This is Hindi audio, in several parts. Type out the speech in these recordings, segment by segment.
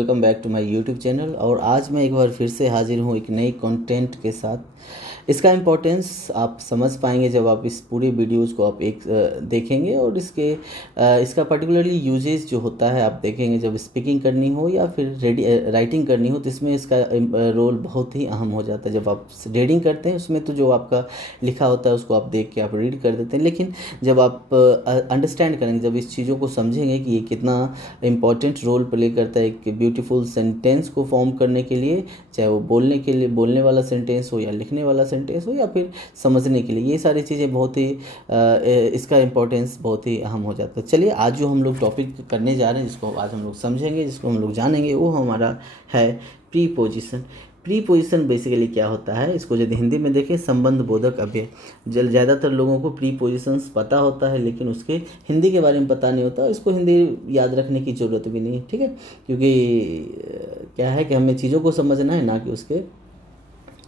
Welcome back to my YouTube channel. और आज मैं एक बार फिर से हाजिर हूँ एक नई कंटेंट के साथ। इसका इम्पोर्टेंस आप समझ पाएंगे जब आप इस पूरी वीडियोज़ को आप देखेंगे, और इसका पर्टिकुलरली यूजेज जो होता है आप देखेंगे जब स्पीकिंग करनी हो या फिर राइटिंग करनी हो, तो इसमें इसका रोल बहुत ही अहम हो जाता है। जब आप रीडिंग करते हैं उसमें तो जो आपका लिखा होता है उसको आप देख के आप रीड कर देते हैं, लेकिन जब आप अंडरस्टैंड करेंगे, जब इस चीज़ों को समझेंगे कि ये कितना इम्पॉर्टेंट रोल प्ले करता है एक ब्यूटीफुल सेंटेंस को फॉर्म करने के लिए, चाहे वो बोलने वाला सेंटेंस हो या लिखने वाला सेंटेंस हो या फिर समझने के लिए, ये सारी चीज़ें बहुत ही इसका इम्पोर्टेंस बहुत ही अहम हो जाता है। चलिए आज जो हम लोग टॉपिक करने जा रहे हैं, जिसको आज हम लोग समझेंगे, जिसको हम लोग जानेंगे, वो हमारा है प्रीपोजिशन। प्रीपोजिशन बेसिकली क्या होता है, इसको यदि हिंदी में देखें संबंध बोधक अव्यय। ज़्यादातर लोगों को प्रीपोजिशंस पता होता है लेकिन उसके हिंदी के बारे में पता नहीं होता। इसको हिंदी याद रखने की ज़रूरत भी नहीं है, ठीक है, क्योंकि क्या है कि हमें चीज़ों को समझना है, ना कि उसके,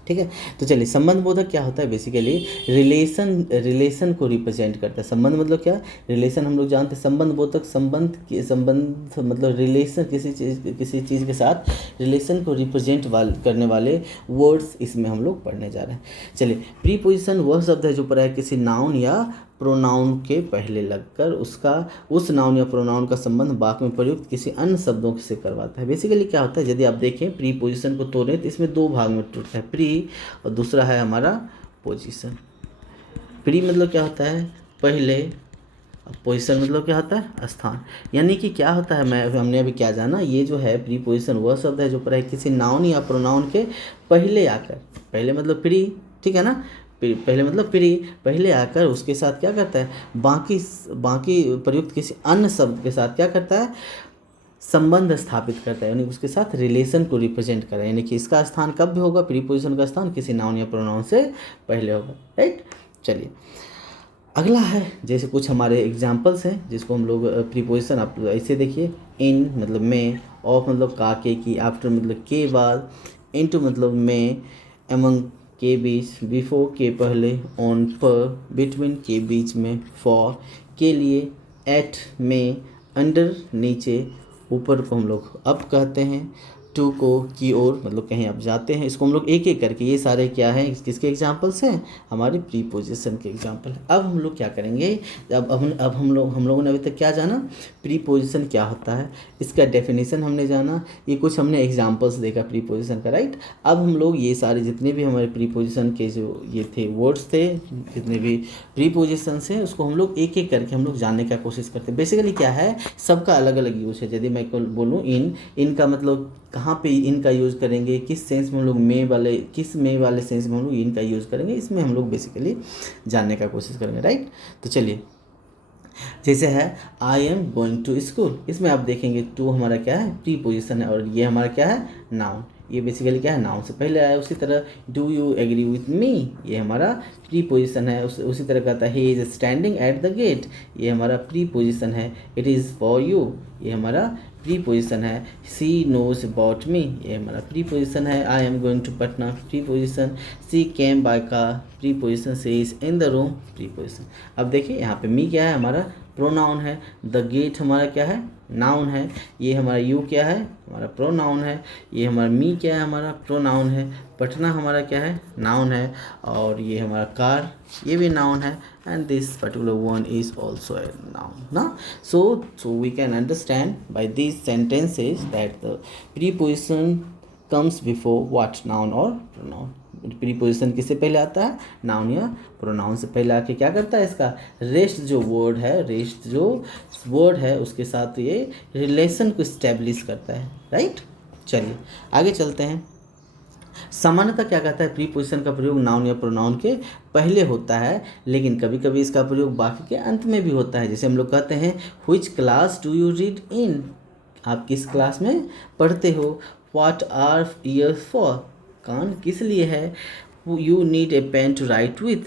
ठीक है। तो चलिए, संबंध बोधक क्या होता है, बेसिकली रिलेशन को रिप्रेजेंट करता है। संबंध मतलब क्या, रिलेशन हम लोग जानते हैं। संबंध बोधक संबंध मतलब रिलेशन, किसी चीज़ के साथ रिलेशन को रिप्रेजेंट करने वाले वर्ड्स इसमें हम लोग पढ़ने जा रहे हैं। चलिए, प्रीपोजिशन वह शब्द है जो प्राय किसी नाउन या प्रोनाउन के पहले लगकर उस नाउन या प्रोनाउन का संबंध वाक्य में प्रयुक्त किसी अन्य शब्दों से करवाता है। बेसिकली क्या होता है, यदि आप देखें प्रीपोजिशन को तोड़ें तो इसमें दो भाग में टूटता है, प्री और दूसरा है हमारा पोजीशन। प्री मतलब क्या होता है, पहले, पोजीशन मतलब क्या होता है, स्थान। यानी कि क्या होता है, हमने अभी क्या जाना, ये जो है प्रीपोजिशन वह शब्द है जो प्राय किसी नाउन या प्रोनाउन के पहले आकर, पहले मतलब प्री, ठीक है ना, पहले मतलब पहले आकर उसके साथ क्या करता है, बाकी प्रयुक्त किसी अन्य शब्द के साथ क्या करता है, संबंध स्थापित करता है, यानी उसके साथ रिलेशन को रिप्रेजेंट कर रहा है। यानी कि इसका स्थान कब भी होगा, प्रीपोजिशन का स्थान किसी नाउन या प्रोनाउन से पहले होगा, राइट। चलिए अगला है, जैसे कुछ हमारे एग्जाम्पल्स हैं जिसको हम लोग प्रीपोजिशन, आप ऐसे देखिए, इन मतलब में, ऑफ मतलब काके की, आफ्टर मतलब के बाद, इनटू मतलब में, एमंग के बीच, बिफोर के पहले, ऑन पर, बिटवीन के बीच में, फॉर के लिए, एट में, अंडर नीचे, ऊपर को हम लोग अप कहते हैं, टू को की ओर मतलब कहीं आप जाते हैं। इसको हम लोग एक एक करके, ये सारे क्या हैं, किसके एग्जाम्पल्स हैं, हमारे प्रीपोजिशन के एग्जाम्पल। अब हम लोग क्या करेंगे, अब हम लोगों ने अभी तक क्या जाना, प्रीपोजिशन क्या होता है, इसका डेफिनेशन हमने जाना, ये कुछ हमने एग्जाम्पल्स देखा प्रीपोजिशन का, राइट। अब हम लोग ये सारे जितने भी हमारे प्रीपोजिशन के जो ये थे वर्ड्स थे, जितने भी प्रीपोजिशन हैं, उसको हम लोग एक एक करके हम लोग जानने का कोशिश करते हैं। बेसिकली क्या है, सबका अलग अलग यूज है। यदि मैं बोलूँ इनका मतलब कहाँ पे इनका यूज़ करेंगे, किस सेंस में हम लोग किस में वाले सेंस में हम लोग इनका यूज़ करेंगे, इसमें हम लोग बेसिकली जानने का कोशिश करेंगे, राइट। तो चलिए, जैसे है I am going to school, इसमें आप देखेंगे टू हमारा क्या है, प्रीपोजिशन है, और ये हमारा क्या है, नाउन। ये बेसिकली क्या है, नाउन से पहले आया। उसी तरह do you agree with me, ये हमारा प्रीपोजिशन है। उसी तरह कहता है he is standing at the gate, ये हमारा प्रीपोजिशन है। इट इज़ फॉर यू, ये हमारा प्रीपोजिशन है। सी नोज अबाउट मी, ये हमारा प्रीपोजिशन है। I am going to Patna, preposition. She came by car, preposition. She is in the room, preposition. अब देखिए यहाँ पे मी क्या है, हमारा प्रोनाउन है। द गेट हमारा क्या है, नाउन है। ये हमारा यू क्या है, हमारा प्रोनाउन है। ये हमारा मी क्या है, हमारा प्रोनाउन है। पटना हमारा क्या है, नाउन है। और ये हमारा कार, ये भी नाउन है। and this particular one is also a noun, ना। so we can understand by these sentences that the preposition comes before what, noun or pronoun। Preposition किससे पहले आता है, नाउन या प्रोनाउन से पहले आके क्या करता है, इसका रेस्ट जो वर्ड है उसके साथ ये रिलेशन को इस्टेब्लिश करता है, राइट। चलिए आगे चलते हैं। सामान्यतः क्या कहता है, प्रीपोजिशन का प्रयोग नाउन या प्रोनाउन के पहले होता है, लेकिन कभी कभी इसका प्रयोग वाक्य के अंत में भी होता है। जैसे हम लोग कहते हैं which class do you read in, आप किस क्लास में पढ़ते हो। व्हाट आर ईयर्स फॉर, कान किस लिए है। You need a pen to write with,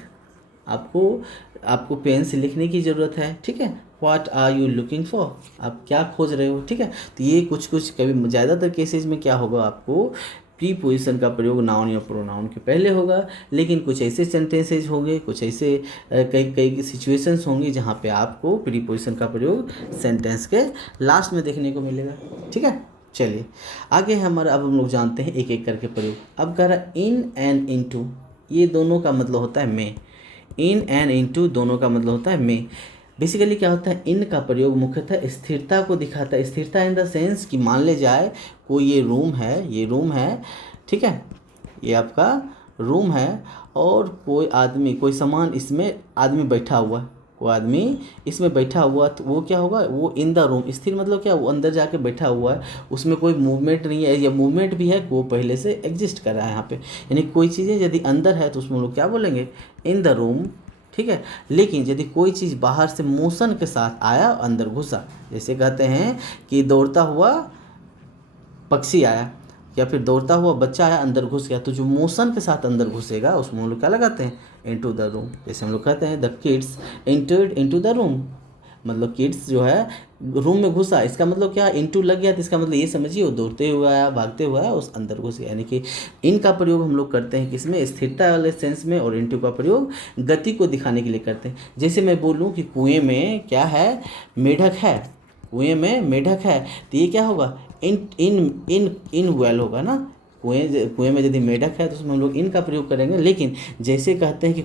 आपको पेन से लिखने की ज़रूरत है, ठीक है। What are you looking for, आप क्या खोज रहे हो, ठीक है। तो ये कुछ कभी ज़्यादातर केसेज में क्या होगा, आपको प्रीपोजिशन का प्रयोग नाउन या प्रोनाउन के पहले होगा, लेकिन कुछ ऐसे सेंटेंसेज होंगे, कुछ ऐसे कई सिचुएशंस होंगी जहाँ पे आपको प्रीपोजिशन का प्रयोग सेंटेंस के लास्ट में देखने को मिलेगा, ठीक है। चलिए आगे हमारा, अब हम लोग जानते हैं एक एक करके प्रयोग। अब कह रहा इन एंड इनटू, ये दोनों का मतलब होता है में। इन एंड इनटू दोनों का मतलब होता है में। बेसिकली क्या होता है, इन का प्रयोग मुख्यतः स्थिरता को दिखाता है। स्थिरता इन द सेंस कि मान ले जाए कोई ये रूम है, ठीक है, ये आपका रूम है और कोई आदमी, कोई सामान इसमें आदमी बैठा हुआ है, कोई आदमी इसमें बैठा हुआ, तो वो क्या होगा, वो इन द रूम। स्थिर मतलब क्या, वो अंदर जाके बैठा हुआ है, उसमें कोई मूवमेंट नहीं है, या मूवमेंट भी है वो पहले से एग्जिस्ट कर रहा है यहाँ पे। यानी कोई चीज़ें यदि अंदर है तो उसमें हम लोग क्या बोलेंगे, इन द रूम, ठीक है। लेकिन यदि कोई चीज़ बाहर से मोशन के साथ आया, अंदर घुसा, जैसे कहते हैं कि दौड़ता हुआ पक्षी आया या फिर दौड़ता हुआ बच्चा आया, अंदर घुस गया, तो जो मोशन के साथ अंदर घुसेगा उसमें हम लोग क्या लगाते हैं, इनटू द रूम। जैसे हम लोग कहते हैं the kids entered into the room, मतलब किड्स जो है रूम में घुसा, इसका मतलब क्या, इनटू लग गया, तो इसका मतलब ये समझिए वो दौड़ते हुए आया, भागते हुए आया, उस अंदर घुस गया। यानी कि इन का प्रयोग हम लोग करते हैं किसमें, स्थिरता वाले सेंस में, और इनटू का प्रयोग गति को दिखाने के लिए करते हैं। जैसे मैं बोलूँ कि कुएं में क्या है, मेढक है, कुएं में मेढक है, तो ये क्या होगा, इन इन इन इन वेल होगा ना। कुएं में यदि मेढक है तो उसमें हम लोग इन का प्रयोग करेंगे। लेकिन जैसे कहते हैं कि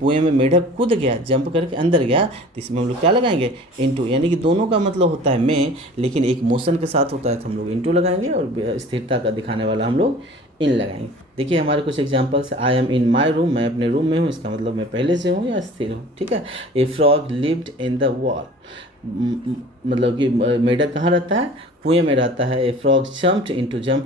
कुएं में मेढक कूद गया, जंप करके अंदर गया, तो इसमें हम लोग क्या लगाएंगे, इनटू। यानी कि दोनों का मतलब होता है में, लेकिन एक मोशन के साथ होता है तो हम लोग इनटू लगाएंगे, और स्थिरता का दिखाने वाला हम लोग इन लगाएंगे। देखिए हमारे कुछ examples, I am in my room, मैं अपने रूम में हूँ, इसका मतलब मैं पहले से हूँ या स्थिर हूँ, ठीक है। ए frog lived in the wall, मतलब कि मेढक कहाँ रहता है, कुएं में रहता है। ए फ्रॉग जम्प्ड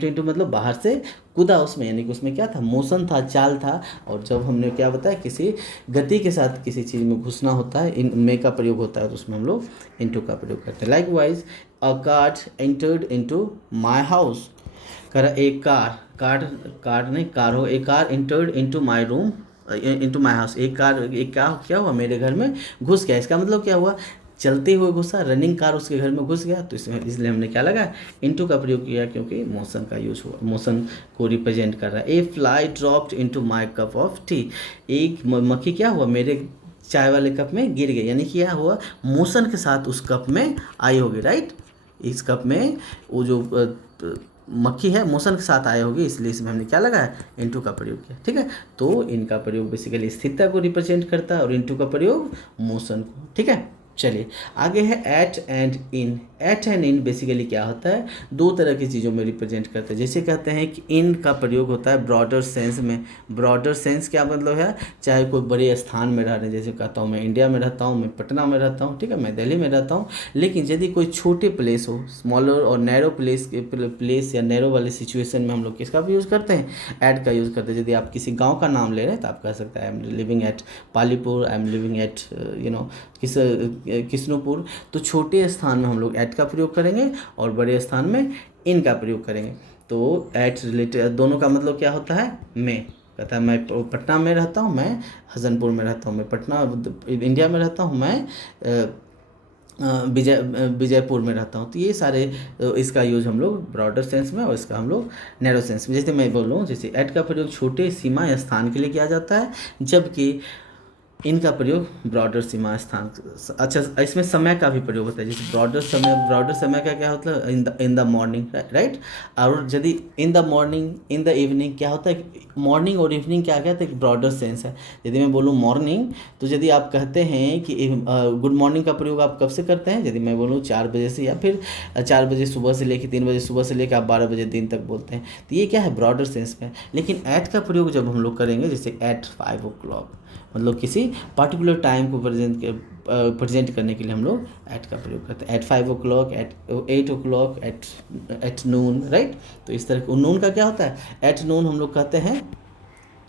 इनटू मतलब बाहर से कूदा उसमें, यानी कि उसमें क्या था, मोशन था, चाल था। और जब हमने क्या बताया, किसी गति के साथ किसी चीज़ में घुसना होता है, इन में का प्रयोग होता है, तो उसमें हम लोग इनटू का प्रयोग करते हैं। Likewise a car entered into my house, कर एक कार नहीं, कार हो, a car entered into my room, into my house, एक कार, एक क्या हुआ, मेरे घर में घुस गया। इसका मतलब क्या हुआ, चलते हुए घुसा, रनिंग कार उसके घर में घुस गया, तो इसलिए हमने क्या लगा, इनटू का प्रयोग किया, क्योंकि मोशन का यूज हुआ, मोशन को रिप्रेजेंट कर रहा है। A fly dropped into my cup of tea, एक मक्खी क्या हुआ, मेरे चाय वाले कप में गिर गई। यानी कि क्या हुआ, मोशन के साथ उस कप में आई होगी, राइट। इस कप में वो जो मक्खी है मोशन के साथ आए होगी, इसलिए इसमें हमने क्या लगाया, इनटू का प्रयोग किया, ठीक है। तो इनका प्रयोग बेसिकली स्थिरता को रिप्रेजेंट करता है, और इनटू का प्रयोग मोशन को, ठीक है। चलिए आगे है at and in. At and in basically क्या होता है, दो तरह की चीज़ों में रिप्रेजेंट करते हैं। जैसे कहते हैं कि इन का प्रयोग होता है ब्रॉडर सेंस में। ब्रॉडर सेंस क्या मतलब है, चाहे कोई बड़े स्थान में रह रहे, जैसे कहता हूँ मैं इंडिया में रहता हूँ, मैं पटना में रहता हूँ, ठीक है, मैं दिल्ली में रहता हूँ। लेकिन यदि कोई छोटे प्लेस हो, स्मॉलर और नैरो प्लेस या नैरो वाले सिचुएशन में हम लोग किसका भी यूज़ करते हैं, ऐड का यूज़ करते हैं। यदि आप किसी गाँव का नाम ले रहे हैं तो आप कह सकते हैं I am living at Palipur, I am living at Kisnopur. तो छोटे स्थान में हम लोग ऐट का प्रयोग करेंगे और बड़े स्थान में इन का प्रयोग करेंगे। तो ऐट रिलेटेड दोनों का मतलब क्या होता है, मैं कहता है मैं पटना में रहता हूँ, मैं हसनपुर में रहता हूँ, मैं पटना इंडिया में रहता हूँ, मैं विजयपुर में रहता हूँ। तो ये सारे इसका यूज हम लोग ब्रॉडर सेंस में और इसका हम लोग नैरो सेंस में। जैसे मैं बोलूँ, जैसे ऐट का प्रयोग छोटे सीमा या स्थान के लिए किया जाता है, जबकि इनका प्रयोग ब्रॉडर सीमा स्थान। अच्छा, इसमें समय का भी प्रयोग होता है। जैसे ब्रॉडर समय का क्या होता है, इन द मॉर्निंग, राइट। और यदि in the morning, in the evening क्या होता है, मॉर्निंग और इवनिंग क्या कहते हैं, ब्रॉडर सेंस है। यदि मैं बोलूँ मॉर्निंग, तो यदि आप कहते हैं कि गुड मॉर्निंग का प्रयोग आप कब से करते हैं, यदि मैं बोलूँ 4 बजे से, या फिर 4 बजे सुबह से लेकर 3 बजे सुबह से लेकर आप 12 बजे दिन तक बोलते हैं, तो ये क्या है, ब्रॉडर सेंस में। लेकिन एट का प्रयोग जब हम लोग करेंगे, जैसे एट 5 o'clock, मतलब किसी पर्टिकुलर टाइम को प्रेजेंट करने के लिए हम लोग एट का प्रयोग करते हैं। At 5 o'clock, at 8 o'clock, at noon, right. तो इस तरह नून का क्या होता है, एट नून हम लोग कहते हैं,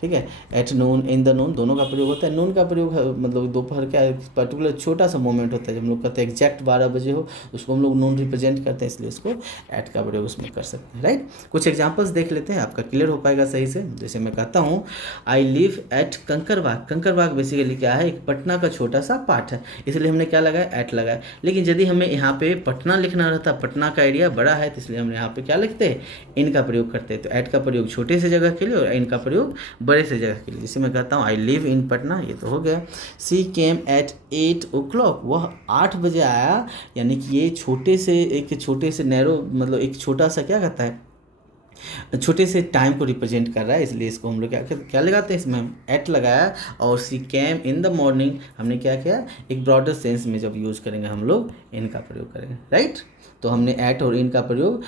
ठीक है। एट नून, इन द नून, दोनों का प्रयोग होता है। नून का प्रयोग मतलब दोपहर का पर्टिकुलर छोटा सा मोमेंट होता है, जब हम लोग कहते हैं एग्जैक्ट 12 बजे हो, उसको हम लोग नून रिप्रेजेंट करते हैं, इसलिए उसको एट का प्रयोग उसमें कर सकते हैं, राइट। कुछ एग्जांपल्स देख लेते हैं, आपका क्लियर हो पाएगा सही से। जैसे मैं कहता हूँ I live at Kankarbagh. Kankarbagh basically क्या है, एक पटना का छोटा सा पार्ट है, इसलिए हमने क्या लगाया, एट लगाया। लेकिन यदि हमें यहाँ पे पटना लिखना रहता, पटना का एरिया बड़ा है, तो इसलिए हम यहाँ पे क्या लिखते हैं, इन का प्रयोग करते हैं। तो एट का प्रयोग छोटे से जगह के लिए और इन का प्रयोग बड़े से जगह के लिए। जैसे मैं कहता हूँ आई लिव इन पटना, ये तो हो गया। सी केम एट 8 o'clock, वह 8 बजे आया, यानी कि ये एक छोटे से नैरो, मतलब एक छोटा सा क्या कहता है, छोटे से टाइम को रिप्रेजेंट कर रहा है, इसलिए इसको हम लोग क्या लगाते हैं, इसमें हम एट लगाया। और सी कैम इन द मॉर्निंग, हमने क्या किया, एक ब्रॉडर सेंस में जब यूज़ करेंगे हम लोग इन का प्रयोग करेंगे, राइट। तो हमने एट और इन का प्रयोग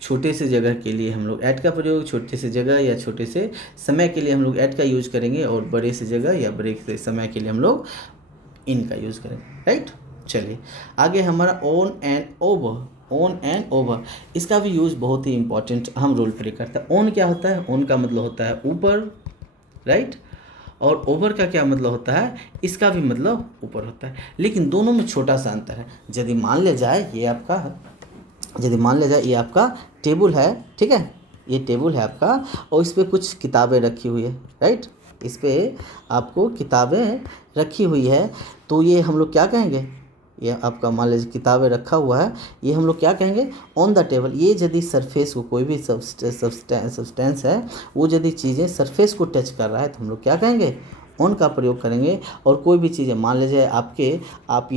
छोटे से जगह के लिए हम लोग एट का प्रयोग, छोटे से जगह या छोटे से समय के लिए हम लोग एट का यूज़ करेंगे, और बड़े से जगह या बड़े से समय के लिए हम लोग इन का यूज़ करेंगे, राइट। चलिए आगे हमारा on and over. On and over, इसका भी यूज़ बहुत ही इंपॉर्टेंट अहम रोल प्ले करता है। ऑन क्या होता है, ऑन का मतलब होता है ऊपर, राइट। और ओवर का क्या मतलब होता है, इसका भी मतलब ऊपर होता है, लेकिन दोनों में छोटा सा अंतर है। यदि मान ले जाए ये आपका टेबल है, ठीक है, ये टेबल है आपका, और इस पर कुछ किताबें रखी हुई है, राइट, इस पर आपको किताबें रखी हुई है, तो ये हम लोग क्या कहेंगे, ये आपका मान लीजिए किताबें रखा हुआ है, ये हम लोग क्या कहेंगे, ऑन द टेबल। ये यदि सरफेस को, कोई भी सब्सटेंस है, वो यदि चीज़ें सरफेस को टच कर रहा है तो हम लोग क्या कहेंगे, ऑन का प्रयोग करेंगे। और कोई भी चीज़ें, मान लीजिए ये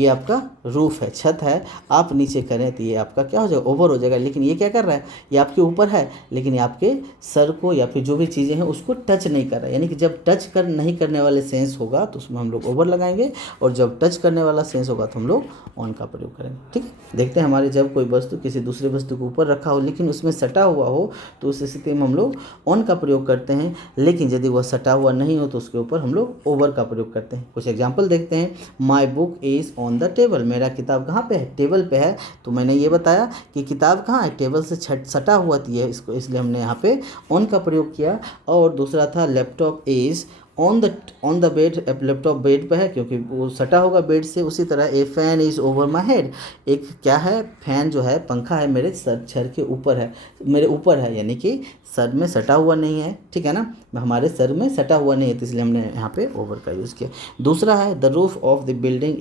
आपका रूफ है, छत है, आप नीचे करें तो ये आपका क्या हो जाएगा, ओवर हो जाएगा। लेकिन ये क्या कर रहा है, ये आपके ऊपर है, लेकिन ये आपके सर को या फिर जो भी चीज़ें हैं उसको टच नहीं कर रहा है, यानी कि जब नहीं करने वाले सेंस होगा तो उसमें हम लोग ओवर लगाएंगे, और जब टच करने वाला सेंस होगा तो हम लोग ऑन का प्रयोग करेंगे, ठीक है। देखते हैं हमारे जब कोई वस्तु किसी दूसरे वस्तु के ऊपर रखा हो लेकिन उसमें सटा हुआ हो, तो उस स्थिति में हम लोग ऑन का प्रयोग करते हैं, लेकिन यदि वह सटा हुआ नहीं हो तो उसके ऊपर हम लोग ओवर का प्रयोग करते हैं। कुछ एग्जाम्पल देखते हैं। My book is on the table, मेरा किताब कहाँ पे है, टेबल पे है। तो मैंने ये बताया कि किताब कहाँ है, टेबल से सटा हुआ थी है, इसको इसलिए हमने यहाँ पे ऑन का प्रयोग किया। और दूसरा था laptop is on the bed, laptop bed पे है क्योंकि वो सटा होगा बेड से। उसी तरह ए fan is over my head, एक क्या है, फैन जो है, पंखा है, मेरे सर के ऊपर है, मेरे ऊपर है, यानी कि सर में सटा हुआ नहीं है, ठीक है ना, हमारे सर में सटा हुआ नहीं है, तो इसलिए हमने यहाँ पे ओवर का यूज़ किया। दूसरा है the roof of the building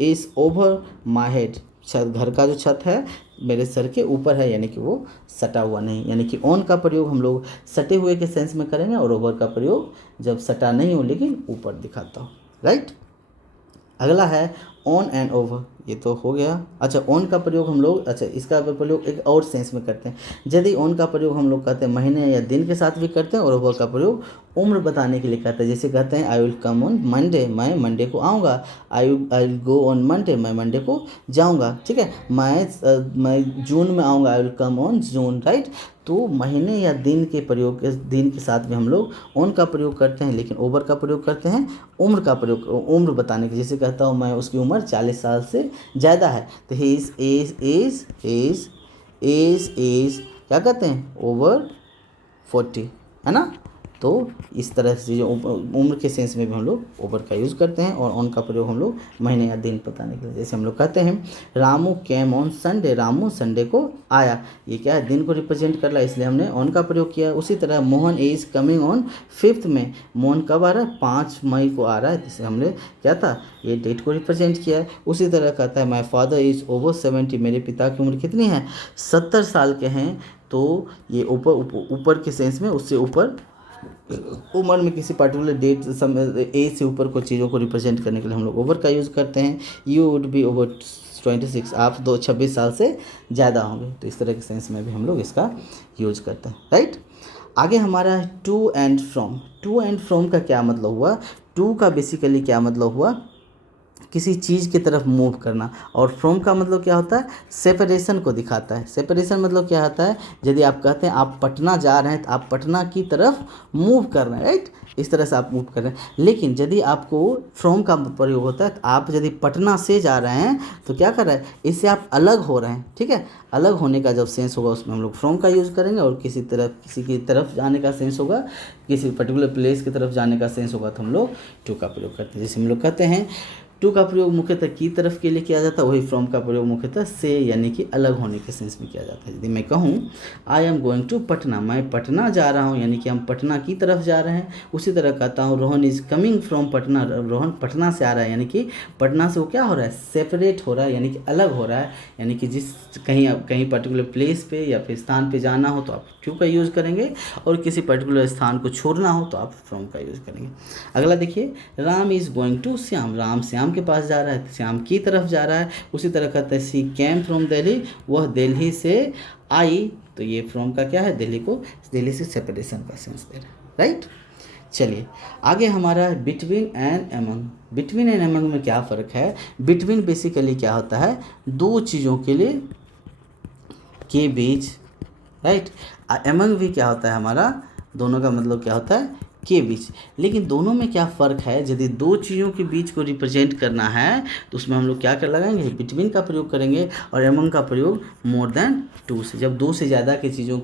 is over my head, घर का जो छत है मेरे सर के ऊपर है, यानी कि वो सटा हुआ नहीं, यानी कि ऑन का प्रयोग हम लोग सटे हुए के सेंस में करेंगे, और ओवर का प्रयोग जब सटा नहीं हो लेकिन ऊपर दिखाता हो, राइट। अगला है ऑन एंड ओवर, ये तो हो गया। अच्छा, ऑन का प्रयोग हम लोग, अच्छा इसका प्रयोग एक और सेंस में करते हैं। यदि ऑन का प्रयोग हम लोग कहते हैं महीने या दिन के साथ भी करते हैं, और ओवर का प्रयोग उम्र बताने के लिए कहते हैं। जैसे कहते हैं I will come on Monday, मैं मंडे को आऊँगा। I will go on Monday, मैं मंडे को जाऊँगा, ठीक है। मैं जून में आऊँगा, I will come on June, right. तो महीने या दिन के साथ में हम लोग ऑन का प्रयोग करते हैं, लेकिन ओवर का प्रयोग करते हैं उम्र का प्रयोग, उम्र बताने के। जैसे कहता हूँ मैं उसकी उम्र 40 साल से ज़्यादा है, तो हिज एज क्या कहते हैं, ओवर 40, है ना। तो इस तरह से जो उम्र के सेंस में भी हम लोग ओवर का यूज़ करते हैं, और ऑन का प्रयोग हम लोग महीने या दिन बताने के लिए। जैसे हम लोग कहते हैं Ramu came on Sunday, Ramu Sunday को आया, ये क्या है, दिन को रिप्रेजेंट कर रहा है, इसलिए हमने ऑन का प्रयोग किया। उसी तरह Mohan is coming on 5th में, मोहन कब आ रहा है, 5 मई को आ रहा है, जिससे हमने क्या था, ये डेट को रिप्रेजेंट किया है। उसी तरह कहता है माई फादर इज़ ओवर 70, मेरे पिता की उम्र कितनी है, 70 साल के हैं। तो ये ऊपर के सेंस में, उससे ऊपर उम्र में किसी पर्टिकुलर डेट समय एज से ऊपर कुछ चीज़ों को रिप्रेजेंट करने के लिए हम लोग ओवर का यूज़ करते हैं। यू वुड बी ओवर 26, आप 26 साल से ज़्यादा होंगे, तो इस तरह के सेंस में भी हम लोग इसका यूज करते हैं, राइट। आगे हमारा है to and from. To and from का क्या मतलब हुआ, टू का बेसिकली क्या मतलब हुआ, किसी चीज़ की तरफ मूव करना, और फ्रॉम का मतलब क्या होता है, सेपरेशन को दिखाता है। सेपरेशन मतलब क्या होता है, यदि आप कहते हैं आप पटना जा रहे हैं तो आप पटना की तरफ मूव कर रहे हैं, राइट, इस तरह से आप मूव कर रहे हैं। लेकिन यदि आपको फ्रॉम का प्रयोग होता है तो आप यदि पटना से जा रहे हैं तो क्या कर रहे हैं, इससे आप अलग हो रहे हैं, ठीक है। अलग होने का जब सेंस होगा उसमें हम लोग फ्रॉम का यूज़ करेंगे, और किसी की तरफ जाने का सेंस होगा, किसी पर्टिकुलर प्लेस की तरफ जाने का सेंस होगा तो हम लोग टू का प्रयोग करते हैं। जैसे हम लोग कहते हैं टू का प्रयोग मुख्यतः की तरफ के लिए किया जाता है, वही फ्रॉम का प्रयोग मुख्यतः से यानी कि अलग होने के सेंस में किया जाता है। यदि मैं कहूँ I am going to Patna, मैं पटना जा रहा हूँ यानी कि हम पटना की तरफ जा रहे हैं। उसी तरह कहता हूँ Rohan is coming from Patna, Rohan Patna से आ रहा है यानी कि पटना से वो क्या हो रहा है, सेपरेट हो रहा है यानी कि अलग हो रहा है। यानी कि जिस कहीं पर्टिकुलर प्लेस पे या फिर स्थान पे जाना हो तो आप टू का यूज़ करेंगे, और किसी पर्टिकुलर स्थान को छोड़ना हो तो आप फ्रॉम का यूज़ करेंगे। अगला देखिए, Ram is going to Shyam, Ram Shyam के पास जा रहा है, श्याम की तरफ जा रहा है। उसी तरह कहते हैं सी केम फ्रॉम दिल्ली, वह दिल्ली से आई, तो ये फ्रॉम का क्या है, दिल्ली से सेपरेशन का सेंस दे रहा है, राइट। चलिए आगे हमारा है between and among. Between and among में क्या फ़र्क है? बिटवीन बेसिकली क्या होता है, दो चीज़ों के लिए के बीच, राइट। एमंग भी क्या होता है हमारा, दोनों का मतलब क्या होता है, के बीच। लेकिन दोनों में क्या फ़र्क है, यदि दो चीज़ों के बीच को रिप्रेजेंट करना है तो उसमें हम लोग क्या कर लगाएंगे, बिटवीन का प्रयोग करेंगे, और एमंग का प्रयोग मोर देन टू से। जब दो से ज़्यादा के चीज़ों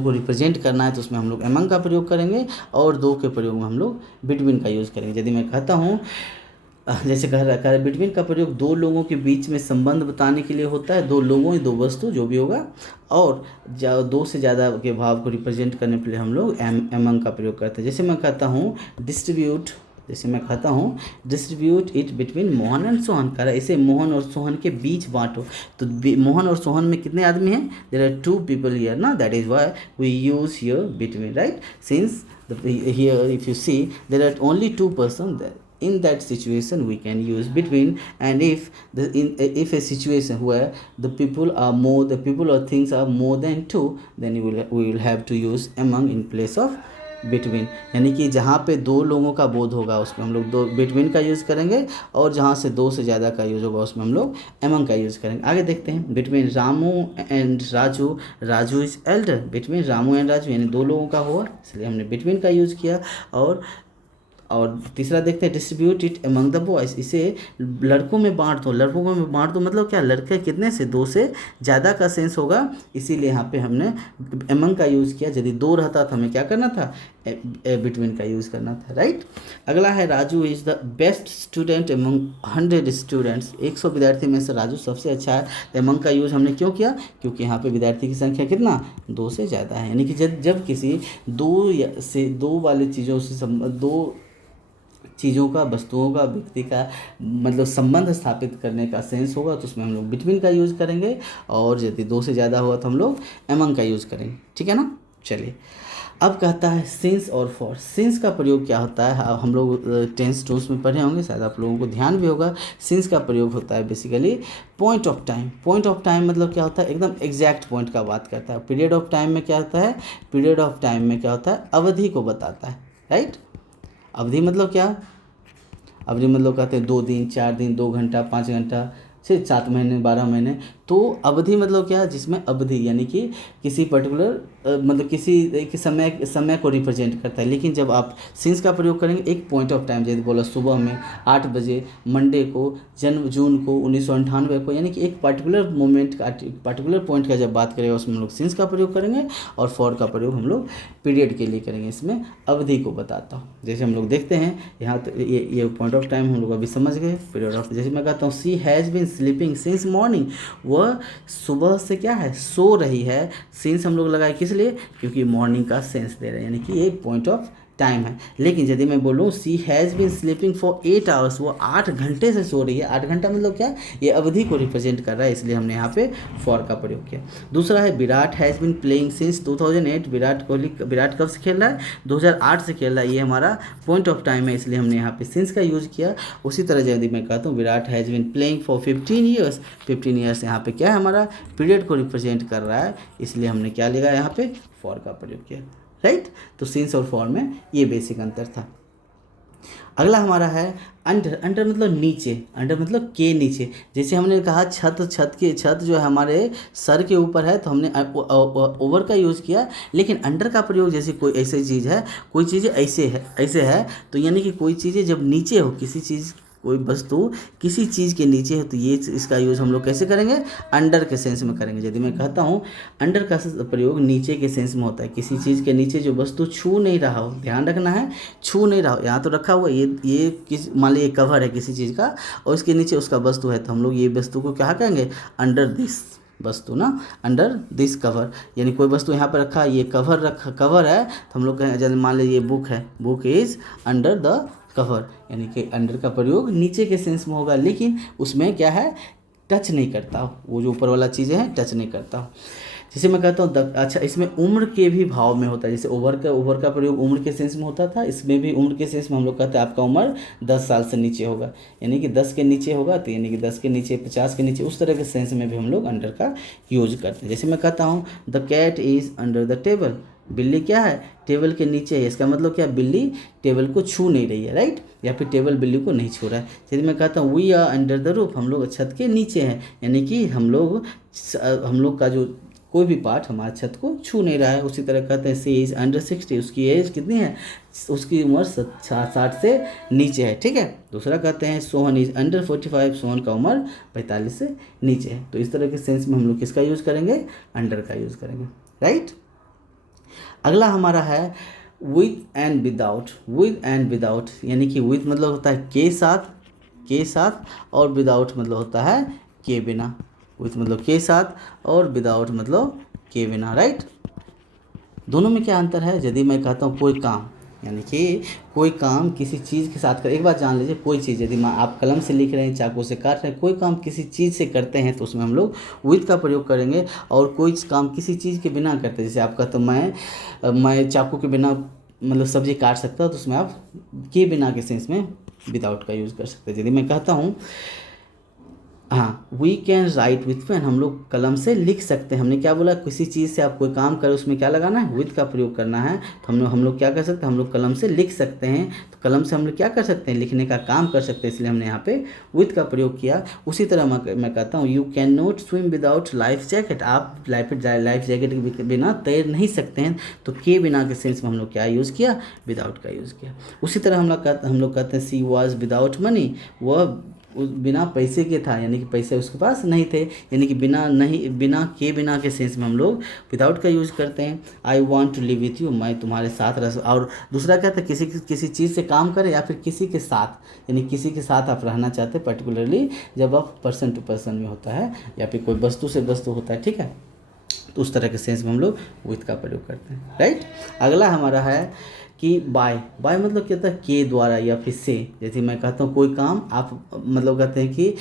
को रिप्रेजेंट करना है तो उसमें हम लोग एमंग का प्रयोग करेंगे, और दो के प्रयोग में हम लोग बिटवीन का यूज़ करेंगे। यदि मैं कहता हूँ, जैसे कह रखा है बिटवीन का प्रयोग दो लोगों के बीच में संबंध बताने के लिए होता है, दो लोगों दो वस्तु जो भी होगा, और दो से ज़्यादा के भाव को रिप्रेजेंट करने के लिए हम लोग एमंग का प्रयोग करते हैं। जैसे मैं कहता हूँ distribute it between Mohan and Sohan, कह रहा है इसे मोहन और सोहन के बीच बांटो। तो मोहन और सोहन में कितने आदमी हैं, there are two people here ना, that is why we use here between, right. Since here if you see there are only two person there, in that situation we can use between. And if a situation where the people or things are more than two, then we will have to use among in place of between। यानी कि जहाँ पे दो लोगों का बोध होगा उसमें हम लोग दो बिटवीन का यूज़ करेंगे, और जहाँ से दो से ज़्यादा का यूज़ होगा उसमें हम लोग एमंग का यूज़ करेंगे। आगे देखते हैं, between Ramu and Raju, Raju is Elder, between Ramu and Raju यानी दो लोगों का हुआ, इसलिए हमने बिटवीन का यूज़ किया। और तीसरा देखते हैं distribute it among the boys, इसे लड़कों में बांट दो। मतलब क्या, लड़के कितने से, दो से ज़्यादा का सेंस होगा, इसीलिए यहाँ पे हमने अमंग का यूज़ किया। यदि दो रहता तो हमें क्या करना था, बिटवीन का यूज़ करना था, राइट। अगला है Raju is the best student among 100 students, 100 विद्यार्थी में से राजू सबसे अच्छा है। तो अमंग का यूज़ हमने क्यों किया, क्योंकि यहाँ पे विद्यार्थी की संख्या कितना, दो से ज़्यादा है। यानी कि जब किसी दो वाली चीज़ों से दो चीज़ों का, वस्तुओं का, व्यक्ति का मतलब संबंध स्थापित करने का सेंस होगा तो उसमें हम लोग बिटवीन का यूज़ करेंगे, और यदि दो से ज़्यादा हुआ तो हम लोग एमंग का यूज़ करेंगे, ठीक है ना। चलिए अब कहता है सिंस और फॉर। सिंस का प्रयोग क्या होता है, हम लोग टेंस टूल्स में पढ़े होंगे, शायद आप लोगों को ध्यान भी होगा। सिंस का प्रयोग होता है basically point of time. Point of time मतलब क्या होता है, एकदम एग्जैक्ट पॉइंट का बात करता है। पीरियड ऑफ टाइम में क्या होता है, पीरियड ऑफ टाइम में क्या होता है, अवधि को बताता है, राइट। अवधि मतलब क्या, अवधि मतलब कहते हैं 2 दिन, 4 दिन, 2 घंटा, 5 घंटा, 7 महीने, 12 महीने। तो अवधि मतलब क्या है, जिसमें अवधि यानी कि किसी पर्टिकुलर मतलब किसी एक समय को रिप्रेजेंट करता है। लेकिन जब आप सिंस का प्रयोग करेंगे एक पॉइंट ऑफ टाइम, जैसे बोला सुबह में 8 बजे मंडे को, जून को 1998 को, यानी कि एक पर्टिकुलर मोमेंट का, पर्टिकुलर पॉइंट का जब बात करेंगे उसमें हम लोग सिंस का प्रयोग करेंगे, और फॉर का प्रयोग हम लोग पीरियड के लिए करेंगे। इसमें अवधि को बताता हूँ। जैसे हम लोग देखते हैं यहाँ तो ये पॉइंट ऑफ टाइम हम लोग अभी समझ गए। पीरियड ऑफ, जैसे मैं कहता हूँ she has been sleeping since morning, वह सुबह से क्या है, सो रही है। सिंस हम लोग लगाए किस लिए, क्योंकि मॉर्निंग का सेंस दे रहे हैं, यानी कि ये पॉइंट ऑफ टाइम है। लेकिन यदि मैं बोलूँ she has been sleeping for 8 hours, वो 8 घंटे से सो रही है। 8 घंटा मतलब क्या, ये अवधि को रिप्रेजेंट कर रहा है, इसलिए हमने यहाँ पे फॉर का प्रयोग किया। दूसरा है Virat has been playing since 2008, Virat कब से खेल रहा है, 2008 से खेल रहा है। ये हमारा पॉइंट ऑफ टाइम है, इसलिए हमने यहाँ पे सिंस का यूज़ किया। उसी तरह यदि मैं कहता हूँ Virat has been playing for 15 years, 15 years यहाँ पे क्या है, हमारा पीरियड को रिप्रेजेंट कर रहा है, इसलिए हमने क्या लिखा यहाँ पे, फॉर का प्रयोग किया, राइट। तो सिंस और फॉर में ये बेसिक अंतर था। अगला हमारा है अंडर। अंडर मतलब नीचे, अंडर मतलब के नीचे। जैसे हमने कहा छत जो है हमारे सर के ऊपर है, तो हमने ओवर का यूज़ किया। लेकिन अंडर का प्रयोग जैसे कोई ऐसी चीज़ है, कोई चीज़ें ऐसे है तो यानी कि कोई चीज़ें जब नीचे हो, किसी चीज़ कोई वस्तु किसी चीज़ के नीचे है तो ये इसका यूज़ हम लोग कैसे करेंगे, अंडर के सेंस में करेंगे। यदि मैं कहता हूँ अंडर का प्रयोग नीचे के सेंस में होता है, किसी चीज़ के नीचे जो वस्तु छू नहीं रहा हो, ध्यान रखना है, छू नहीं रहा हो। यहाँ तो रखा हुआ ये किस मान लीजिए कवर है किसी चीज़ का और इसके नीचे उसका वस्तु है, तो हम लोग ये वस्तु को क्या कहेंगे, अंडर दिस वस्तु ना, अंडर दिस कवर। यानी कोई वस्तु यहाँ पर रखा, ये कवर है तो हम लोग कहें, जैसे मान लीजिए बुक है, book is under the cover, यानी कि अंडर का प्रयोग नीचे के सेंस में होगा, लेकिन उसमें क्या है, टच नहीं करता, वो जो ऊपर वाला चीज़ें हैं टच नहीं करता। जैसे मैं कहता हूँ अच्छा, इसमें उम्र के भी भाव में होता है, जैसे ओवर का प्रयोग उम्र के सेंस में होता था, इसमें भी उम्र के सेंस में हम लोग कहते हैं आपका उम्र 10 साल से नीचे होगा, यानी कि 10 के नीचे होगा, तो यानी कि 10 के नीचे, 50 के नीचे, उस तरह के सेंस में भी हम लोग अंडर का यूज करते हैं। जैसे मैं कहता हूँ the cat is under the table, बिल्ली क्या है, टेबल के नीचे है, इसका मतलब क्या, बिल्ली टेबल को छू नहीं रही है, राइट, या फिर टेबल बिल्ली को नहीं छू रहा है। यदि मैं कहता हूँ we are under the roof, हम लोग छत के नीचे हैं, यानी कि हम लोग का जो कोई भी पार्ट हमारे छत को छू नहीं रहा है। उसी तरह कहते हैं सी इज़ अंडर 60, उसकी एज कितनी है, उसकी उम्र 60 से नीचे है, ठीक है। दूसरा कहते हैं सोहन इज़ अंडर 45, सोहन का उम्र 45 से नीचे है। तो इस तरह के सेंस में हम लोग किसका यूज़ करेंगे, अंडर का यूज़ करेंगे, राइट। अगला हमारा है with and without. With and without यानी कि विथ मतलब होता है के साथ और विदाउट मतलब होता है के बिना। विथ मतलब के साथ और विदाउट मतलब के बिना, राइट। दोनों में क्या अंतर है, यदि मैं कहता हूँ कोई काम, यानी कि कोई काम किसी चीज़ के साथ कर, एक बात जान लीजिए, कोई चीज़ यदि आप कलम से लिख रहे हैं, चाकू से काट रहे हैं, कोई काम किसी चीज़ से करते हैं तो उसमें हम लोग विथ का प्रयोग करेंगे। और कोई काम किसी चीज़ के बिना करते हैं, जैसे आप कहते हो मैं चाकू के बिना मतलब सब्जी काट सकता हूँ, तो उसमें आप के बिना के सेंस में विदाउट का यूज़ कर सकते हैं। यदि मैं कहता हूँ हाँ, we can write with pen, हम लोग कलम से लिख सकते हैं। हमने क्या बोला, किसी चीज़ से आप कोई काम करें उसमें क्या लगाना है, विथ का प्रयोग करना है। तो हम लोग क्या कर सकते हैं, हम लोग कलम से लिख सकते हैं। तो कलम से हम लोग क्या कर सकते हैं, लिखने का काम कर सकते हैं, इसलिए हमने यहाँ पे विथ का प्रयोग किया। उसी तरह मैं कहता हूँ you can not swim without life jacket, आप लाइफ जैकेट के बिना तैर नहीं सकते हैं। तो के बिना के सेंस में हम लोग क्या यूज़ किया, विदाउट का यूज़ किया। उसी तरह हम लोग कहते हैं सी वॉज विदाउट मनी, वह बिना पैसे के था, यानी कि पैसे उसके पास नहीं थे, यानी कि बिना के सेंस में हम लोग विदाउट का यूज़ करते हैं। I want to live with you, मैं तुम्हारे साथ रह। और दूसरा क्या था, किसी चीज़ से काम करें या फिर किसी के साथ, यानी किसी के साथ आप रहना चाहते हैं, पर्टिकुलरली जब आप पर्सन टू पर्सन में होता है या फिर कोई वस्तु से वस्तु होता है, ठीक है। तो उस तरह के सेंस में हम लोग विथ का प्रयोग करते हैं, राइट। अगला हमारा है कि बाय मतलब क्या होता है, के द्वारा या फिर से। जैसे मैं कहता हूँ कोई काम आप मतलब कहते हैं कि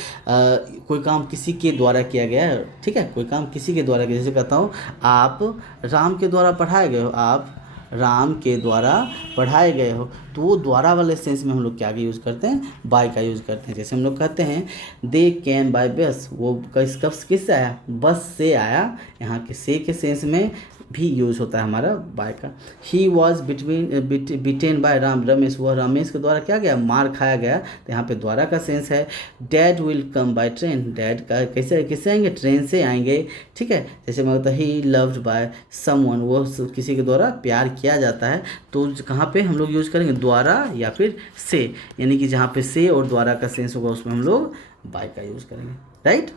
कोई काम किसी के द्वारा किया गया है, ठीक है, कोई काम किसी के द्वारा किया। जैसे कहता हूँ आप राम के द्वारा पढ़ाए गए हो, आप राम के द्वारा पढ़ाए गए हो, तो वो द्वारा वाले सेंस में हम लोग क्या यूज़ करते हैं, बाय का यूज़ करते हैं। जैसे हम लोग कहते हैं दे केम बाय बस, वो किससे आया, बस से आया। यहाँ के से के सेंस में भी यूज़ होता है हमारा बाय का। He was beaten by Ram, Ramesh, वह रमेश के द्वारा क्या गया, मार खाया गया। तो यहाँ पे द्वारा का सेंस है। Dad will come by train, dad का किससे आएंगे, ट्रेन से आएंगे, ठीक है। जैसे मैं कहता ही लव्ड बाय समवन, वो किसी के द्वारा प्यार किया जाता है। तो कहाँ पे हम लोग यूज़ करेंगे, द्वारा या फिर से, यानी कि जहाँ पे से और द्वारा का सेंस होगा उसमें हम लोग बाय का यूज़ करेंगे, राइट।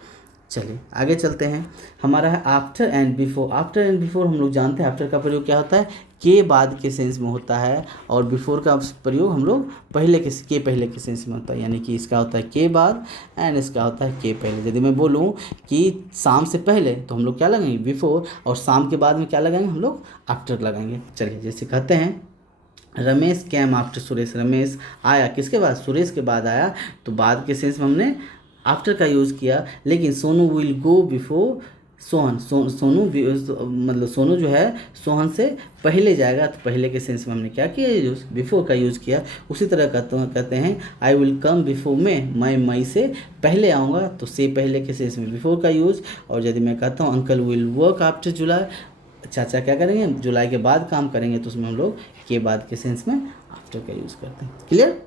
चलिए आगे चलते हैं। हमारा है after and before. After and before हम लोग जानते हैं आफ्टर का प्रयोग क्या होता है, के बाद के सेंस में होता है, और बिफोर का प्रयोग हम लोग पहले के सेंस में होता है, यानी कि इसका होता है के बाद एंड इसका होता है के पहले। यदि मैं बोलूँ कि शाम से पहले तो हम लोग क्या लगाएंगे, बिफोर, और शाम के बाद में क्या लगाएंगे, हम लोग आफ्टर लगाएंगे। चलिए जैसे कहते हैं रमेश कैम आफ्टर सुरेश, रमेश आया किसके बाद, सुरेश के बाद आया। तो बाद के सेंस में हमने आफ्टर का यूज़ किया। लेकिन Sonu will go before Sohan, Sonu मतलब सोनू जो है सोहन से पहले जाएगा। तो पहले के सेंस में हमने क्या किया, यूज़ बिफोर का यूज़ किया। उसी तरह कहते हैं आई विल कम बिफोर मैं मई से पहले आऊँगा। तो से पहले के सेंस में बिफोर का यूज़। और यदि मैं कहता हूँ अंकल विल वर्क आफ्टर जुलाई, चाचा क्या करेंगे, जुलाई के बाद काम करेंगे, तो उसमें हम लोग के बाद के सेंस में आफ्टर का यूज़ करते हैं। क्लियर।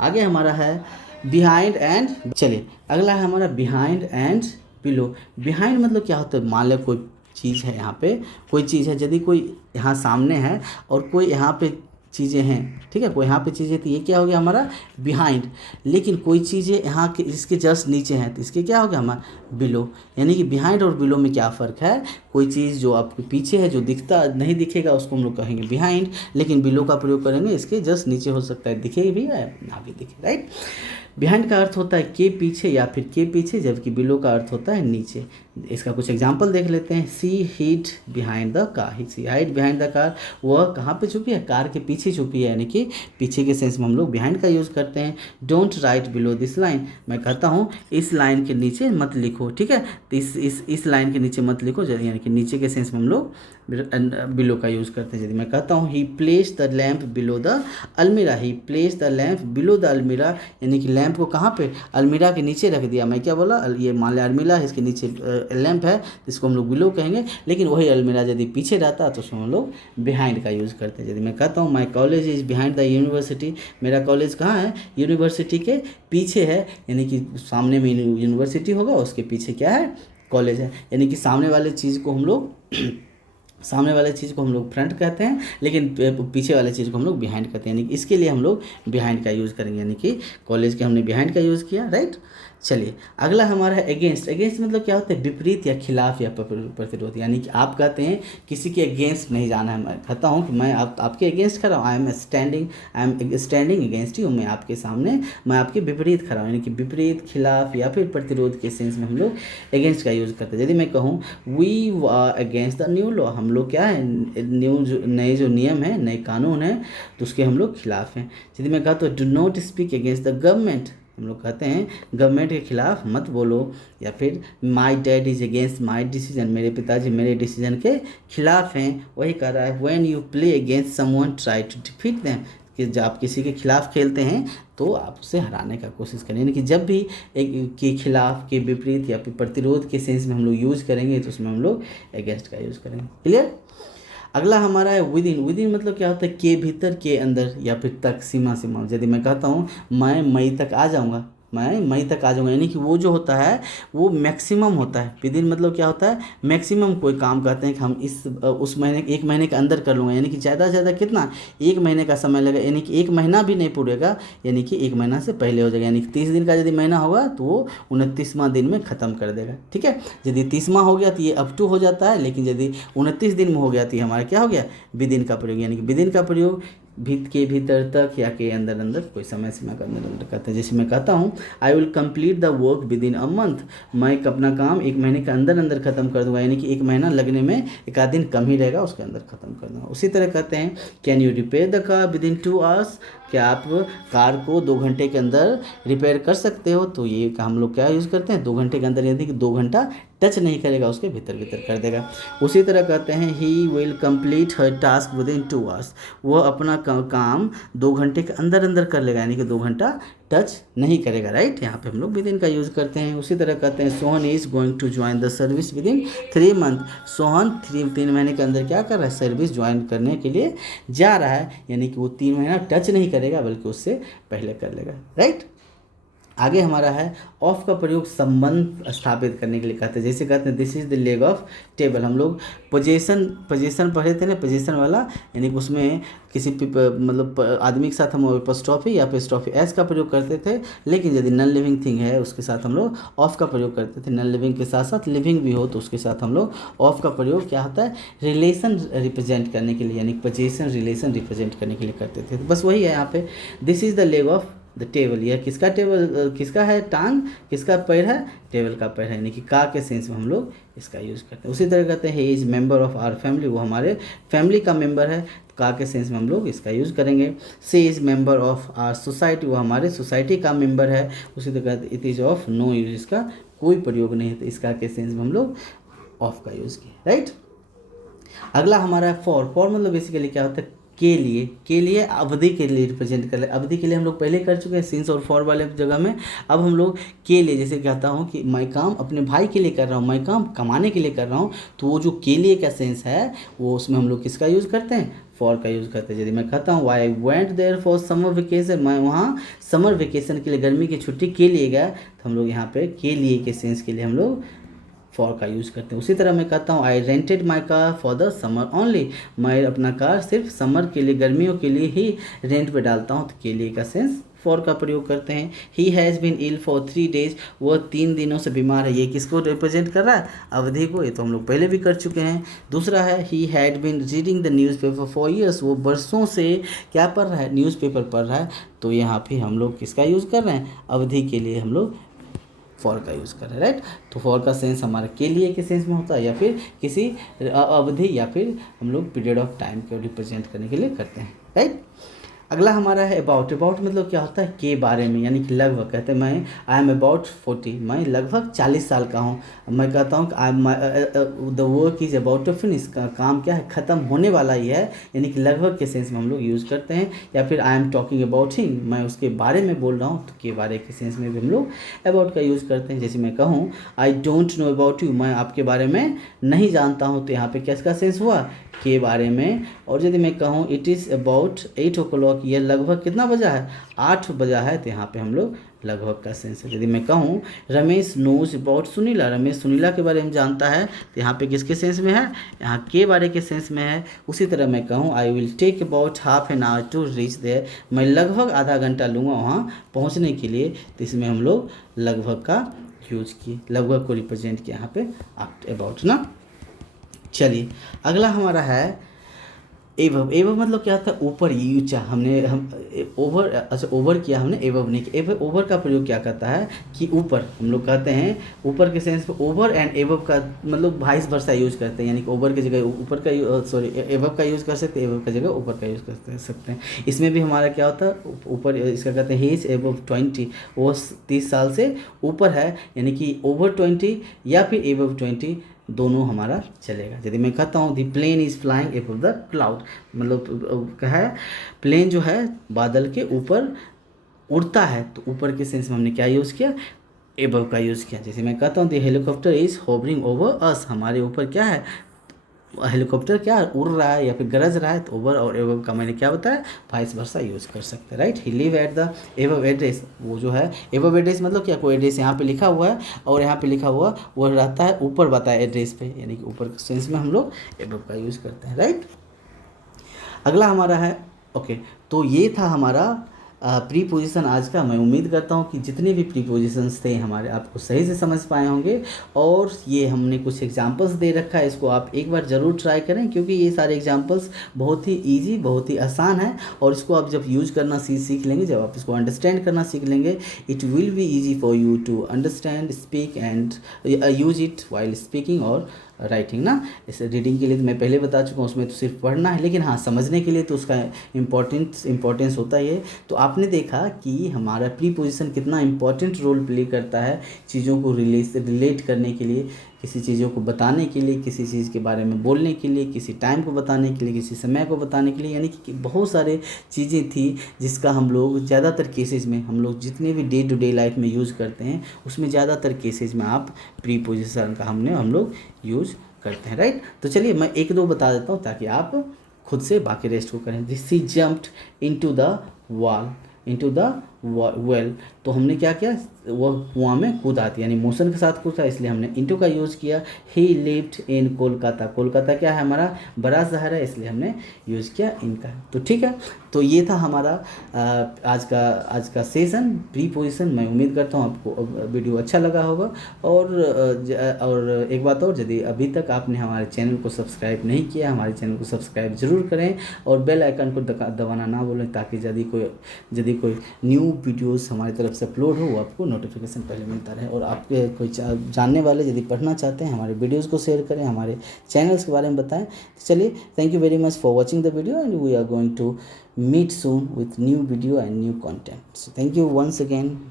आगे हमारा है बिहाइंड एंड, चलिए अगला है हमारा बिहाइंड एंड बिलो। बिहाइंड मतलब क्या होता है, मान लो कोई चीज़ है, यहाँ पे कोई चीज़ है, यदि कोई यहाँ सामने है और कोई यहाँ पे चीज़ें हैं, ठीक है, कोई यहाँ पे चीज़ें थी, ये क्या हो गया हमारा बिहाइंड। लेकिन कोई चीज़ें यहाँ के इसके जस्ट नीचे हैं तो इसके क्या हो गया हमारा बिलो। यानी कि बिहाइंड और बिलो में क्या फ़र्क है, कोई चीज़ जो आपके पीछे है जो दिखता नहीं दिखेगा उसको हम लोग कहेंगे बिहाइंड, लेकिन बिलो का प्रयोग करेंगे इसके जस्ट नीचे, हो सकता है दिखे भी या ना भी दिखे, राइट। बिहाइंड का अर्थ होता है के पीछे या फिर के पीछे, जबकि बिलो का अर्थ होता है नीचे। इसका कुछ एग्जांपल देख लेते हैं। She hid behind the car, she hide behind the car, वह कहाँ पे छुपी है, कार के पीछे छुपी है, यानी कि पीछे के सेंस में हम लोग बिहाइंड का यूज़ करते हैं। Don't write below this line, मैं कहता हूँ इस लाइन के नीचे मत लिखो, ठीक है, तो इस लाइन के नीचे मत लिखो, यानी कि नीचे के सेंस में हम लोग बिलो का यूज़ करते हैं। यदि मैं कहता हूँ he place the lamp below the almirah, he place the lamp below the almirah, यानी कि लैम्प को कहाँ पे, अलमीरा के नीचे रख दिया। मैं क्या बोला, ये मान लिया अलमीरा है, इसके नीचे लैम्प है, इसको हम लोग बिलो कहेंगे, लेकिन वही अलमीरा यदि पीछे रहता तो उसमें हम लोग बिहाइंड का यूज़ करते हैं। यदि मैं कहता हूँ my college is behind the university, मेरा कॉलेज कहाँ है, यूनिवर्सिटी के पीछे है, यानी कि सामने में यूनिवर्सिटी होगा, उसके पीछे क्या है, कॉलेज है, यानी कि सामने वाले चीज़ को हम लोग फ्रंट कहते हैं, लेकिन पीछे वाले चीज़ को हम लोग बिहाइंड कहते हैं, यानी कि इसके लिए हम लोग बिहाइंड का यूज़ करेंगे, यानी कि कॉलेज के हमने बिहाइंड का यूज़ किया, राइट। चलिए अगला हमारा है अगेंस्ट। अगेंस्ट मतलब क्या होता है, विपरीत या खिलाफ या प्रतिरोध, यानी कि आप कहते हैं किसी के अगेंस्ट नहीं जाना है। मैं कहता हूँ कि मैं आपके अगेंस्ट खड़ा हूँ, I am standing against you, मैं आपके सामने, मैं आपके विपरीत खड़ा हूँ, यानी कि विपरीत, खिलाफ या फिर प्रतिरोध के सेंस में हम लोग अगेंस्ट का यूज़ करते हैं। यदि मैं कहूँ we are against the new law, हम लोग क्या है, नए जो नियम है, नए कानून है, तो उसके हम लोग खिलाफ हैं। यदि मैं कहता हूँ do not speak against the government, हम लोग कहते हैं गवर्नमेंट के खिलाफ मत बोलो। या फिर my dad is against my decision, मेरे पिताजी मेरे डिसीजन के खिलाफ हैं। वही कह रहा है when you play against someone try to defeat them, कि जब आप किसी के खिलाफ खेलते हैं तो आप उसे हराने का कोशिश करें, यानी कि जब भी एक के खिलाफ, के विपरीत या फिर प्रतिरोध के सेंस में हम लोग यूज़ करेंगे तो उसमें हम लोग अगेंस्ट का यूज़ करेंगे। क्लियर। अगला हमारा है विदिन। विदिन मतलब क्या होता है, के भीतर, के अंदर या फिर तक, सीमा। यदि मैं कहता हूँ मैं मई तक आ जाऊँगा, मैं मई तक आ जाऊँगा, यानी कि वो जो होता है वो मैक्सिमम होता है। विदिन मतलब क्या होता है, मैक्सिमम कोई काम कहते हैं कि हम उस महीने, एक महीने के अंदर कर लूँगा, यानी कि ज़्यादा से ज़्यादा कितना, एक महीने का समय लगेगा, यानी कि एक महीना भी नहीं पूरेगा, यानी कि एक महीना से पहले हो जाएगा। यानी कि 30 दिन का यदि महीना होगा तो वो 29वां दिन में ख़त्म कर देगा, ठीक है। यदि 30वां हो गया तो ये अप टू हो जाता है, लेकिन यदि 29 दिन में हो गया तो ये हमारा क्या हो गया, विदिन का प्रयोग, यानी कि विदिन का प्रयोग के भीतर तक या के अंदर अंदर, कोई समय सीमा के अंदर अंदर करते हैं। जैसे मैं कहता हूँ I will complete the work with in a month, मैं अपना काम एक महीने के अंदर अंदर खत्म कर दूंगा, यानी कि एक महीना लगने में एक आध दिन कम ही रहेगा, उसके अंदर खत्म कर दूंगा। उसी तरह कहते हैं can you repair the car with in 2 hours, क्या आप कार को 2 घंटे के अंदर रिपेयर कर सकते हो, तो ये हम लोग क्या यूज़ करते हैं, 2 घंटे के अंदर, यानी कि 2 घंटा टच नहीं करेगा, उसके भीतर भीतर कर देगा। उसी तरह कहते हैं he will complete her task with in 2 hours, वह अपना काम 2 घंटे के अंदर अंदर कर लेगा, यानी कि 2 घंटा टच नहीं करेगा, राइट। यहाँ पे हम लोग विद इन का यूज़ करते हैं। उसी तरह कहते हैं Sohan is going to join the service within 3 month, Sohan 3 महीने के अंदर क्या कर रहा है, सर्विस ज्वाइन करने के लिए जा रहा है, यानी कि वो 3 महीना टच नहीं करेगा बल्कि उससे पहले कर लेगा, राइट। आगे हमारा है ऑफ का प्रयोग संबंध स्थापित करने के लिए कहते हैं। जैसे कहते हैं this is the leg of table, हम लोग पोजीशन पढ़े थे ना, पोजीशन वाला, यानी कि उसमें किसी मतलब आदमी के साथ हम एपोस्ट्रोफी या एपोस्ट्रोफी एस का प्रयोग करते थे, लेकिन यदि नॉन लिविंग थिंग है उसके साथ हम लोग ऑफ का प्रयोग करते थे। नॉन लिविंग के साथ साथ लिविंग भी हो तो उसके साथ हम लोग ऑफ का प्रयोग क्या होता है, रिलेशन रिप्रेजेंट करने के लिए, यानी पोजीशन रिलेशन रिप्रेजेंट करने के लिए करते थे। तो बस वही है यहाँ पे, this is the leg of the table, यह किसका टेबल, किसका है टांग, किसका पैर है, टेबल का पैर है, यानी कि का के सेंस में हम लोग इसका यूज़ करते हैं। उसी तरह कहते हैं he is member of our family, वो हमारे फैमिली का मेंबर है, तो का के सेंस में हम लोग इसका यूज़ करेंगे। She is member of our society, वो हमारे सोसाइटी का मेंबर है। उसी तरह कहते हैं it is of no use, इसका कोई प्रयोग नहीं है, तो इसका के सेंस में हम लोग ऑफ का यूज़ किए, राइट। अगला हमारा है फॉर मतलब बेसिकली क्या होता है, के लिए अवधि के लिए रिप्रेजेंट कर ले। अवधि के लिए हम लोग पहले कर चुके हैं सिंस और फॉर वाले जगह में, अब हम लोग के लिए, जैसे कहता हूँ कि मैं काम अपने भाई के लिए कर रहा हूँ, मैं काम कमाने के लिए कर रहा हूँ, तो वो जो के लिए का सेंस है वो उसमें हम लोग किसका यूज़ करते हैं, फॉर का यूज़ करते हैं। यदि मैं कहता हूँ I went there for summer vacation, मैं वहाँ समर वेकेशन के लिए, गर्मी की छुट्टी के लिए गया, तो हम लोग यहाँ पे के लिए के सेंस के लिए हम लोग फॉर का यूज़ करते हैं। उसी तरह मैं कहता हूँ I rented my car for the summer only, मैं अपना कार सिर्फ समर के लिए, गर्मियों के लिए ही रेंट पे डालता हूँ, तो के लिए का सेंस फॉर का प्रयोग करते हैं। He has been ill for 3 days, वो 3 दिनों से बीमार है, ये किसको रिप्रेजेंट कर रहा है? अवधि को। ये तो हम लोग पहले भी कर चुके हैं। दूसरा है he had been reading the newspaper for years, वो बरसों से क्या पढ़ रहा है? न्यूज़पेपर पढ़ रहा है। तो यहाँ पे हम लोग किसका यूज़ कर रहे हैं? अवधि के लिए हम लोग फॉर का यूज़ कर रहे हैं, राइट। तो फॉर का सेंस हमारा के लिए के सेंस में होता है, या फिर किसी अवधि या फिर हम लोग पीरियड ऑफ टाइम को रिप्रेजेंट करने के लिए करते हैं, राइट। अगला हमारा है अबाउट। अबाउट मतलब क्या होता है? के बारे में, यानी कि लगभग। कहते हैं मैं आई एम अबाउट 40, मैं लगभग 40 साल का हूँ। मैं कहता हूँ कि I the work is about to finish, का काम क्या है? ख़त्म होने वाला ही है, यानी कि लगभग के सेंस में हम लोग यूज़ करते हैं। या फिर I am talking about him, मैं उसके बारे में बोल रहा हूँ, तो के बारे के सेंस में भी हम लोग अबाउट का यूज़ करते हैं। जैसे मैं कहूँ I don't know about you, मैं आपके बारे में नहीं जानता हूँ, तो यहाँ पे किसका सेंस हुआ? के बारे में। और यदि मैं कहूँ इट इज़ अबाउट 8 o'clock, यह लगभग कितना बजा है? 8 बजा है, तो यहाँ पे हम लोग लगभग का सेंस है। यदि मैं कहूँ रमेश नोज अबाउट सुनीला, रमेश सुनीला के बारे में जानता है, तो यहाँ पे किसके सेंस में है? यहाँ के बारे के सेंस में है। उसी तरह मैं कहूँ I will take about half an hour to reach there, मैं लगभग आधा घंटा लूँगा वहाँ पहुँचने के लिए, तो इसमें हम लोग लगभग का यूज़ किए, लगभग को रिप्रेजेंट किया यहाँ पे अबाउट ना। चलिए अगला हमारा है एवब। एवब मतलब क्या था? ऊपर, ऊंचा। हम ओवर, अच्छा ओवर किया हमने, एवब नहीं किया। ओवर का प्रयोग क्या करता है कि ऊपर, हम लोग कहते हैं ऊपर के सेंस पे ओवर एंड एवब का मतलब वाइस वर्सा यूज़ करते हैं, यानी कि ओवर की जगह ऊपर का सॉरी एवब का यूज़ कर सकते हैं, एवब की जगह ऊपर का यूज़ कर सकते हैं। इसमें भी हमारा क्या होता है? ऊपर, इसका कहते हैं ही इज़ एवब 20, वो 30 साल से ऊपर है, यानी कि ओवर 20 या फिर एवब 20 दोनों हमारा चलेगा। यदि मैं कहता हूँ the plane is flying above the cloud, मतलब क्या है? प्लेन जो है बादल के ऊपर उड़ता है, तो ऊपर के सेंस में हमने क्या यूज़ किया? एबव का यूज़ किया। जैसे मैं कहता हूँ the helicopter is hovering over us, हमारे ऊपर क्या है? हेलीकॉप्टर क्या उड़ रहा है या फिर गरज रहा है, तो ओवर और एबव का मैंने क्या बताया? वाइस वर्सा यूज़ कर सकते हैं, right. He live at the above address, वो जो है एबव एड्रेस मतलब क्या? कोई एड्रेस यहाँ पे लिखा हुआ है और यहाँ पे लिखा हुआ वो रहता है ऊपर बताया एड्रेस पे, यानी कि ऊपर के सेंस में हम लोग एबव का यूज़ करते हैं, राइट। अगला हमारा है ओके। तो ये था हमारा प्रीपोजिशन आज का। मैं उम्मीद करता हूँ कि जितने भी प्रीपोजिशंस थे हमारे आपको सही से समझ पाए होंगे, और ये हमने कुछ एग्जांपल्स दे रखा है, इसको आप एक बार ज़रूर ट्राई करें, क्योंकि ये सारे एग्जांपल्स बहुत ही इजी, बहुत ही आसान है, और इसको आप जब यूज करना सीख लेंगे, जब आप इसको अंडरस्टैंड करना सीख लेंगे, it will be easy for you to understand, speak and use it while speaking और राइटिंग ना। इसे रीडिंग के लिए तो मैं पहले बता चुका हूँ, उसमें तो सिर्फ पढ़ना है, लेकिन हाँ समझने के लिए तो उसका इम्पोर्टेंस होता ही है। तो आपने देखा कि हमारा प्रीपोजिशन कितना इम्पोर्टेंट रोल प्ले करता है चीज़ों को रिलेट करने के लिए, किसी चीज़ों को बताने के लिए, किसी चीज़ के बारे में बोलने के लिए, किसी टाइम को बताने के लिए, किसी समय को बताने के लिए, यानी कि बहुत सारे चीज़ें थी जिसका हम लोग ज़्यादातर केसेस में, हम लोग जितने भी डे टू डे लाइफ में यूज़ करते हैं, उसमें ज़्यादातर केसेस में आप प्रीपोजिशन का हम लोग यूज़ करते हैं, राइट। तो चलिए मैं एक दो बता देता हूँ ताकि आप खुद से बाकी रेस्ट को करें। This she jumped into the wall, into the well, तो हमने क्या किया? वह कुआं में कूदा, यानी मोशन के साथ कूदा, इसलिए हमने इनटू का यूज़ किया। ही लिव्ड इन कोलकाता, कोलकाता क्या है? हमारा बड़ा शहर है, इसलिए हमने यूज़ किया इनका। तो ठीक है, तो ये था हमारा आज का सेशन प्रीपोजिशन। मैं उम्मीद करता हूँ आपको वीडियो अच्छा लगा होगा। और एक बात और, यदि अभी तक आपने हमारे चैनल को सब्सक्राइब नहीं किया, हमारे चैनल को सब्सक्राइब जरूर करें, और बेल आइकन को दबाना ना भूलें, ताकि यदि कोई न्यू वीडियोस हमारी तरफ से अपलोड हो, वो आपको नोटिफिकेशन पहले मिलता रहे। और आपके कोई जानने वाले यदि पढ़ना चाहते हैं, हमारे वीडियोस को शेयर करें, हमारे चैनल्स के बारे में बताएं। तो चलिए, thank you very much for watching the video, and we are going to meet soon with new video and new content. So thank you once again.